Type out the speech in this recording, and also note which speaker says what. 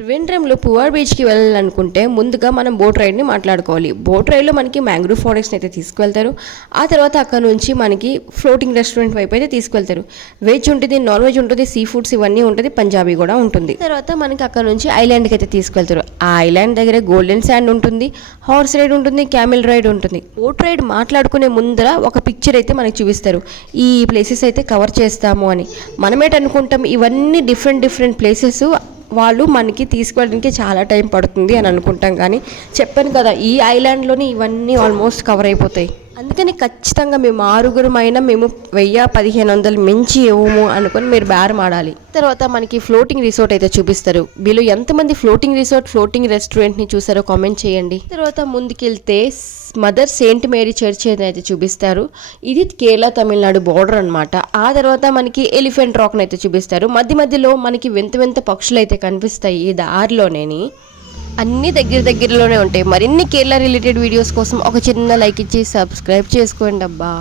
Speaker 1: త్రివేంద్రంలో పువార్ బీచ్కి వెళ్ళాలనుకుంటే ముందుగా మనం బోట్ రైడ్ని మాట్లాడుకోవాలి. బోట్ రైడ్లో మనకి మ్యాంగ్రూవ్ ఫారెస్ట్ని అయితే తీసుకువెళ్తారు. ఆ తర్వాత అక్కడ నుంచి మనకి ఫ్లోటింగ్ రెస్టారెంట్ వైపు అయితే తీసుకువెళ్తారు. వెజ్ ఉంటుంది నాన్ వెజ్ ఉంటుంది సీ ఫుడ్స్ ఇవన్నీ ఉంటుంది పంజాబీ కూడా ఉంటుంది. తర్వాత మనకి అక్కడ నుంచి ఐలాండ్కి అయితే తీసుకెళ్తారు ఆ ఐలాండ్ దగ్గర గోల్డెన్ శాండ్ ఉంటుంది హార్స్ రైడ్ ఉంటుంది క్యామెల్ రైడ్ ఉంటుంది. బోట్ రైడ్ మాట్లాడుకునే ముందర ఒక పిక్చర్ అయితే మనకి చూపిస్తారు. ఈ ప్లేసెస్ అయితే కవర్ చేస్తాము అని. మనమేట అనుకుంటాం ఇవన్నీ డిఫరెంట్ డిఫరెంట్ ప్లేసెస్ వాళ్ళు మనకి తీసుకువెళ్ళడానికి చాలా టైం పడుతుంది అని అనుకుంటాం కానీ చెప్పాను కదా ఈ ఐలాండ్లోని ఇవన్నీ ఆల్మోస్ట్ కవర్ అయిపోతాయి. అందుకని ఖచ్చితంగా మేము ఆరుగురమైనా మేము వెయ్యి పదిహేను వందలు మించి ఇవ్వము అనుకుని మీరు బేరం ఆడాలి. తర్వాత మనకి ఫ్లోటింగ్ రిసార్ట్ అయితే చూపిస్తారు. వీళ్ళు ఎంతమంది ఫ్లోటింగ్ రిసార్ట్ ఫ్లోటింగ్ రెస్టారెంట్ని చూసారో కామెంట్ చేయండి. తర్వాత ముందుకెళ్తే మదర్ సెయింట్ మేరీ చర్చ్ అయితే చూపిస్తారు. ఇది కేరళ తమిళనాడు బార్డర్ అనమాట ఆ తర్వాత మనకి ఎలిఫెంట్ రాక్ని అయితే చూపిస్తారు. మధ్య మధ్యలో మనకి వింత వింత పక్షులు అయితే కనిపిస్తాయి ఈ దారిలోనేని. అన్ని దగ్గర దగ్గరలోనే ఉంటాయి. మరిన్ని కేరళ రిలేటెడ్ వీడియోస్ కోసం ఒక చిన్న లైక్ ఇచ్చి సబ్స్క్రైబ్ చేసుకోండి అబ్బా.